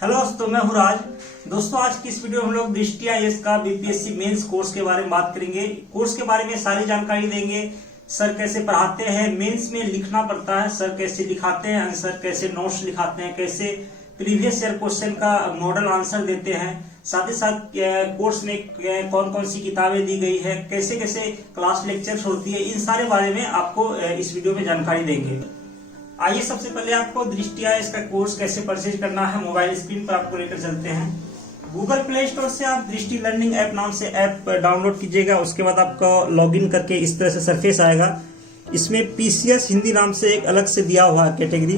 Hello दोस्तों, मैं हूं राज। दोस्तों, आज की इस वीडियो में हम लोग दृष्टि आईएएस का बीपीएससी मेंस कोर्स के बारे में बात करेंगे। कोर्स के बारे में सारी जानकारी देंगे। सर कैसे पढ़ाते हैं, मेंस में लिखना पड़ता है, सर कैसे लिखाते हैं, आंसर कैसे नोट्स लिखाते हैं, कैसे प्रीवियस ईयर क्वेश्चन का मॉडल आंसर देते हैं, साथ ही साथ कोर्स में कौन कौन सी किताबें दी गई है, कैसे कैसे क्लास लेक्चर्स होती है, इन सारे बारे में आपको इस वीडियो में जानकारी देंगे। आइए सबसे पहले आपको दृष्टि आईएएस का कोर्स कैसे परचेज करना है मोबाइल स्क्रीन पर आपको लेकर चलते हैं। गूगल प्ले स्टोर से आप दृष्टि लर्निंग ऐप नाम से ऐप डाउनलोड कीजिएगा। उसके बाद आपको लॉगिन करके इस तरह से सरफेस आएगा। इसमें पीसीएस हिंदी नाम से एक अलग से दिया हुआ है कैटेगरी।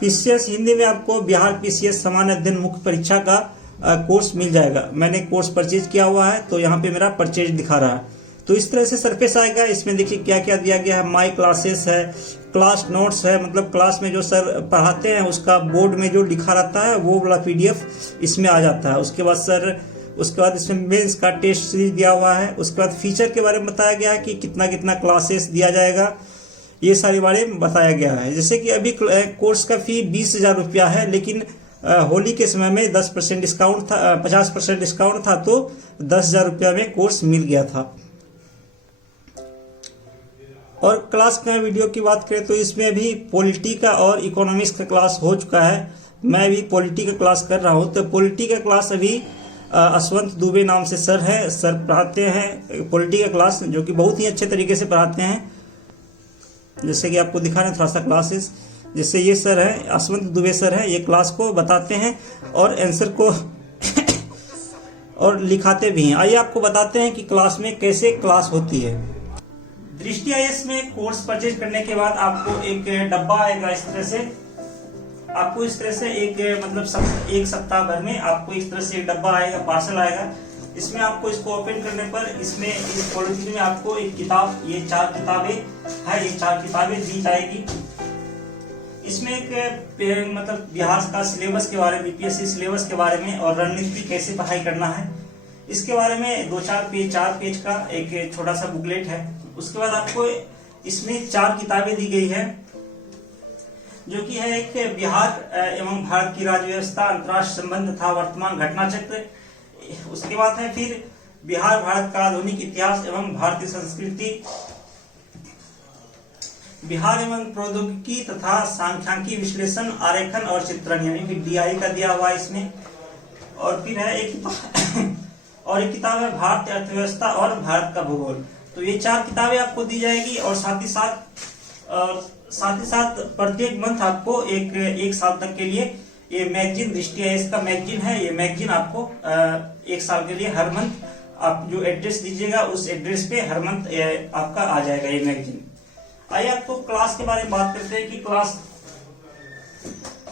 पीसीएस हिंदी में आपको बिहार पीसीएस सामान्य अध्ययन मुख्य परीक्षा का कोर्स मिल जाएगा। मैंने कोर्स परचेज किया हुआ है तो यहाँ पे मेरा परचेज दिखा रहा है। तो इस तरह से सरफेस आएगा। इसमें देखिए क्या क्या दिया गया है। माई क्लासेस है, क्लास नोट्स है, मतलब क्लास में जो सर पढ़ाते हैं उसका बोर्ड में जो लिखा रहता है वो वाला पीडीएफ इसमें आ जाता है। उसके बाद इसमें मेंस का टेस्ट सीरीज दिया हुआ है। उसके बाद फीचर के बारे में बताया गया है कि कितना कितना क्लासेस दिया जाएगा, ये सारी बारे में बताया गया है। जैसे कि अभी कोर्स का फी 20,000 रुपया है, लेकिन होली के समय में 10% डिस्काउंट था, 50% डिस्काउंट था, तो 10,000 रुपया में कोर्स मिल गया था। और क्लास का वीडियो की बात करें तो इसमें भी पॉलिटी का और इकोनॉमिक्स का क्लास हो चुका है। मैं भी पॉलिटी का क्लास कर रहा हूं। तो पॉलिटी का क्लास अभी अश्वंत दुबे नाम से सर है, सर पढ़ाते हैं पॉलिटी का क्लास, जो कि बहुत ही अच्छे तरीके से पढ़ाते हैं। जैसे कि आपको दिखा रहे हैं थोड़ा सा क्लासेस। जैसे ये सर है, अश्वंत दुबे सर है, ये क्लास को बताते हैं और आंसर को और लिखाते भी हैं। आइए आपको बताते हैं कि क्लास में कैसे क्लास होती है। दृष्टि आईएएस में कोर्स परचेज करने के बाद आपको एक डब्बा आएगा। इस तरह से आपको एक एक सप्ताह भर में आपको इस तरह से एक डब्बा आएगा, पार्सल आएगा। इसमें आपको इसको ओपन करने पर इसमें इस पॉलिथीन में आपको एक किताब, ये 4 किताबें है, ये 4 किताबें दी जाएगी। इसमें एक बिहार का सिलेबस के बारे में, बीपीएससी सिलेबस के बारे में और रणनीति कैसे पढ़ाई करना है इसके बारे में 4 पेज का एक छोटा सा बुकलेट है। उसके बाद आपको इसमें 4 किताबें दी गई है, जो कि है एक बिहार एवं भारत की राज्य व्यवस्था, अंतर्राष्ट्रीय संबंध तथा वर्तमान घटना चक्र। उसके बाद है फिर बिहार भारत का आधुनिक इतिहास एवं भारतीय संस्कृति, बिहार एवं प्रौद्योगिकी तथा सांख्यिकी विश्लेषण, आरेखन और चित्रण, यानी कि डीआई का दिया हुआ है इसमें। और फिर है एक किताब है भारतीय अर्थव्यवस्था और भारत का भूगोल। तो ये 4 किताबें आपको दी जाएगी। और साथ ही साथ प्रत्येक मंथ आपको एक साल तक के लिए ये मैगजीन, दृष्टि आईएएस का मैगजीन है, ये मैगजीन आपको 1 साल के लिए हर मंथ आप जो एड्रेस दीजिएगा उस एड्रेस पे हर मंथ आपका आ जाएगा ये मैगजीन। आइए आपको क्लास के बारे में बात करते हैं कि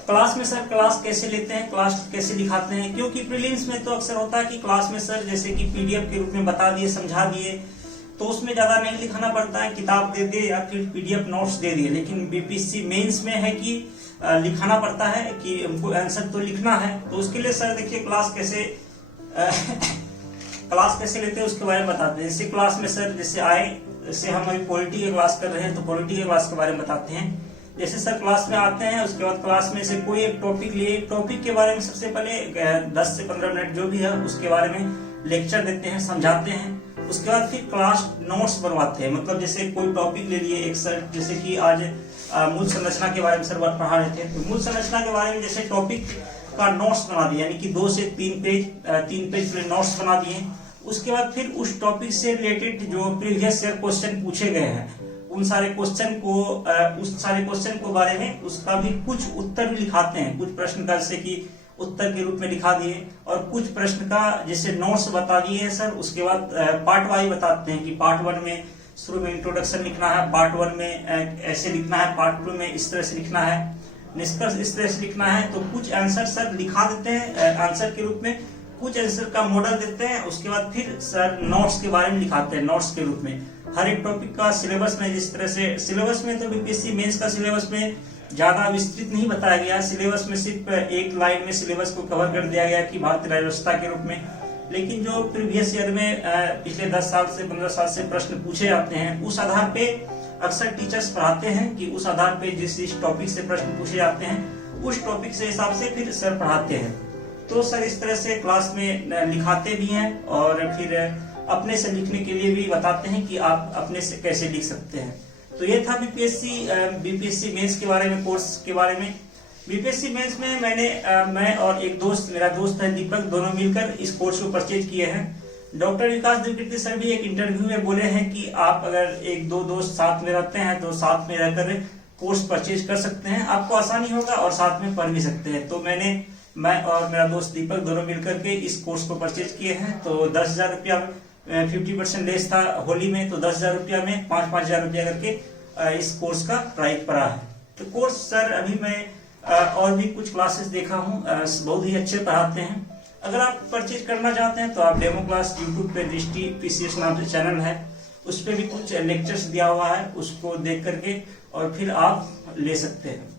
क्लास में सर क्लास कैसे लेते हैं, क्लास कैसे दिखाते हैं। क्योंकि प्रीलिम्स में तो अक्सर होता है कि क्लास में सर जैसे कि पीडीएफ के रूप में बता दिए, समझा दिए, तो उसमें ज्यादा नहीं लिखाना पड़ता है, किताब दे दिए या फिर पीडीएफ नोट्स दे दिए। लेकिन बीपीएससी मेंस में है कि लिखाना पड़ता है, कि हमको आंसर तो लिखना है। तो उसके लिए सर देखिए क्लास कैसे लेते हैं उसके बारे में बताते हैं। जैसे क्लास में सर जैसे हम अभी पॉलिटी की क्लास कर रहे हैं तो पॉलिटी की क्लास के बारे में बताते हैं। जैसे सर क्लास में आते हैं, उसके बाद क्लास में से कोई एक टॉपिक लिए, टॉपिक के बारे में सबसे पहले 10 से 15 मिनट जो भी है उसके बारे में लेक्चर देते हैं, समझाते हैं। उसके बाद फिर क्लास नोट्स बनवाते हैं। मतलब जैसे कोई टॉपिक ले लिए एक सर, जैसे कि आज मूल संरचना के बारे में सर पढ़ा रहे थे, तो मूल संरचना के बारे में जैसे टॉपिक का नोट्स बना दिए, यानी कि 2 से 3 पेज के नोट्स बना दिए। उसके बाद फिर उस टॉपिक से रिलेटेड जो प्रीवियस ईयर क्वेश्चन पूछे गए हैं उस सारे क्वेश्चन को बारे में उसका भी कुछ उत्तर भी लिखाते हैं। कुछ प्रश्न का जैसे कि उत्तर के रूप में दिखा दिए, और कुछ प्रश्न का जैसे नोट्स बता दिए हैं सर। उसके बाद पार्ट वाइज बताते हैं कि पार्ट 1 में शुरू में इंट्रोडक्शन लिखना है, पार्ट 1 में ऐसे लिखना है, पार्ट 2 में इस तरह से लिखना है, निष्कर्ष इस तरह से लिखना है। तो कुछ आंसर सर लिखा देते हैं आंसर के रूप में, कुछ आंसर का मॉडल देते हैं। उसके बाद फिर सर नोट्स के बारे में लिखाते हैं नोट्स के रूप में। हर एक टॉपिक का सिलेबस में, जिस तरह से सिलेबस में तो बीपीएससी मेंस का सिलेबस में ज्यादा विस्तृत नहीं बताया गया। सिलेबस में सिर्फ एक लाइन में सिलेबस को कवर कर दिया गया कि भारतीय राज्य व्यवस्था के रूप में। लेकिन जो प्रीवियस ईयर में पिछले 10 साल से 15 साल से प्रश्न पूछे जाते हैं, उस आधार पे अक्सर टीचर्स पढ़ाते हैं कि उस आधार पे जिस टॉपिक से प्रश्न पूछे जाते हैं उस टॉपिक से हिसाब से फिर सर पढ़ाते हैं। तो सर इस तरह से क्लास में लिखाते भी हैं और फिर अपने से लिखने के लिए भी बताते हैं कि आप अपने से कैसे लिख सकते हैं। तो ये था बीपीएससी मेंस के बारे में, कोर्स के बारे में। बीपीएससी मेंस में मैं और एक दोस्त, मेरा दोस्त है दीपक, दोनों मिलकर इस कोर्स को परचेज किए हैं। डॉक्टर विकास द्विवेदी सर भी एक इंटरव्यू में बोले हैं कि आप अगर एक दो दोस्त साथ में रहते हैं तो साथ में रहकर कोर्स परचेज कर सकते हैं, आपको आसानी होगा और साथ में पढ़ भी सकते हैं। तो मैं और मेरा दोस्त दीपक दोनों मिलकर के इस कोर्स को परचेज किए हैं। तो 10,000 रुपया 50% लेस था होली में, तो 10,000 रुपया में 5,000 रुपया करके इस कोर्स का प्राइस पड़ा है। तो कोर्स सर अभी मैं और भी कुछ क्लासेस देखा हूँ, बहुत ही अच्छे पढ़ाते हैं। अगर आप परचेज करना चाहते हैं तो आप डेमो क्लास यूट्यूब पे दृष्टि पीसीएस नाम से चैनल है, उस पर भी कुछ लेक्चर्स दिया हुआ है, उसको देख करके और फिर आप ले सकते हैं।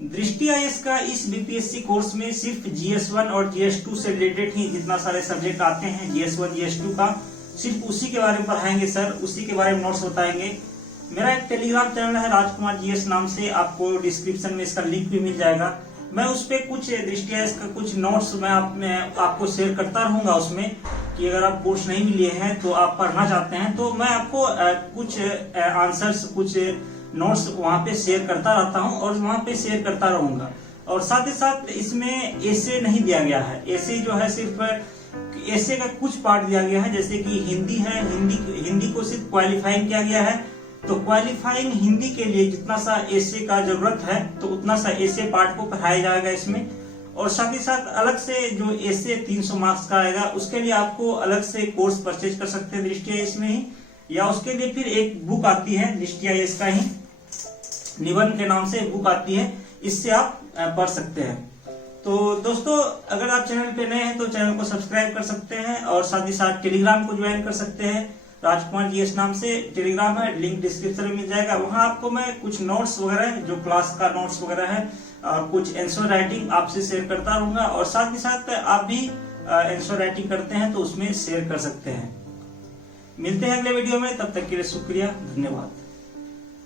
दृष्टि आईएएस का इस बीपीएससी कोर्स में सिर्फ GS1 और GS2 से रिलेटेड ही जितना सारे सब्जेक्ट आते हैं, GS1 GS2 का सिर्फ उसी के बारे में पढ़ाएंगे सर, उसी के बारे में नोट्स बताएंगे। मेरा एक टेलीग्राम चैनल है राजकुमार GS नाम से, आपको डिस्क्रिप्शन में इसका लिंक भी मिल जाएगा। मैं उस पे कुछ दृष्टि आईएएस का कुछ नोट्स मैं आपको शेयर करता रहूंगा उसमें, कि अगर आप कोर्स नहीं लिए हैं तो आप पढ़ना चाहते हैं तो मैं आपको कुछ आंसर्स, कुछ नोट्स वहां पे शेयर करता रहता हूं और वहां पे शेयर करता रहूंगा। और साथ ही साथ इसमें एसे नहीं दिया गया है, एसे जो है सिर्फ एसे का कुछ पार्ट दिया गया है, जैसे कि हिंदी है, हिंदी को सिर्फ क्वालिफाइंग किया गया है। तो क्वालिफाइंग हिंदी के लिए जितना सा एसे का जरूरत है तो उतना सा एसे पार्ट को पढ़ाया जाएगा इसमें। और साथ ही साथ अलग से जो एसे 300 मार्क्स का आएगा उसके लिए आपको अलग से कोर्स परचेज कर सकते हैं दृष्टि आईएएस में ही, या उसके लिए फिर एक बुक आती है दृष्टि आईएएस का ही निबंध के नाम से एक बुक आती है, इससे आप पढ़ सकते हैं। तो दोस्तों अगर आप चैनल पे नए हैं तो चैनल को सब्सक्राइब कर सकते हैं और साथ ही साथ टेलीग्राम को ज्वाइन कर सकते हैं। राजकुमार GS नाम से टेलीग्राम है, लिंक डिस्क्रिप्शन में मिल जाएगा। वहां आपको मैं कुछ नोट्स वगैरह, जो क्लास का नोट्स वगैरह है और कुछ आंसर राइटिंग आपसे शेयर करता रहूंगा, और साथ ही साथ आप भी आंसर राइटिंग करते हैं तो उसमें शेयर कर सकते हैं। मिलते हैं अगले वीडियो में, तब तक के लिए शुक्रिया, धन्यवाद।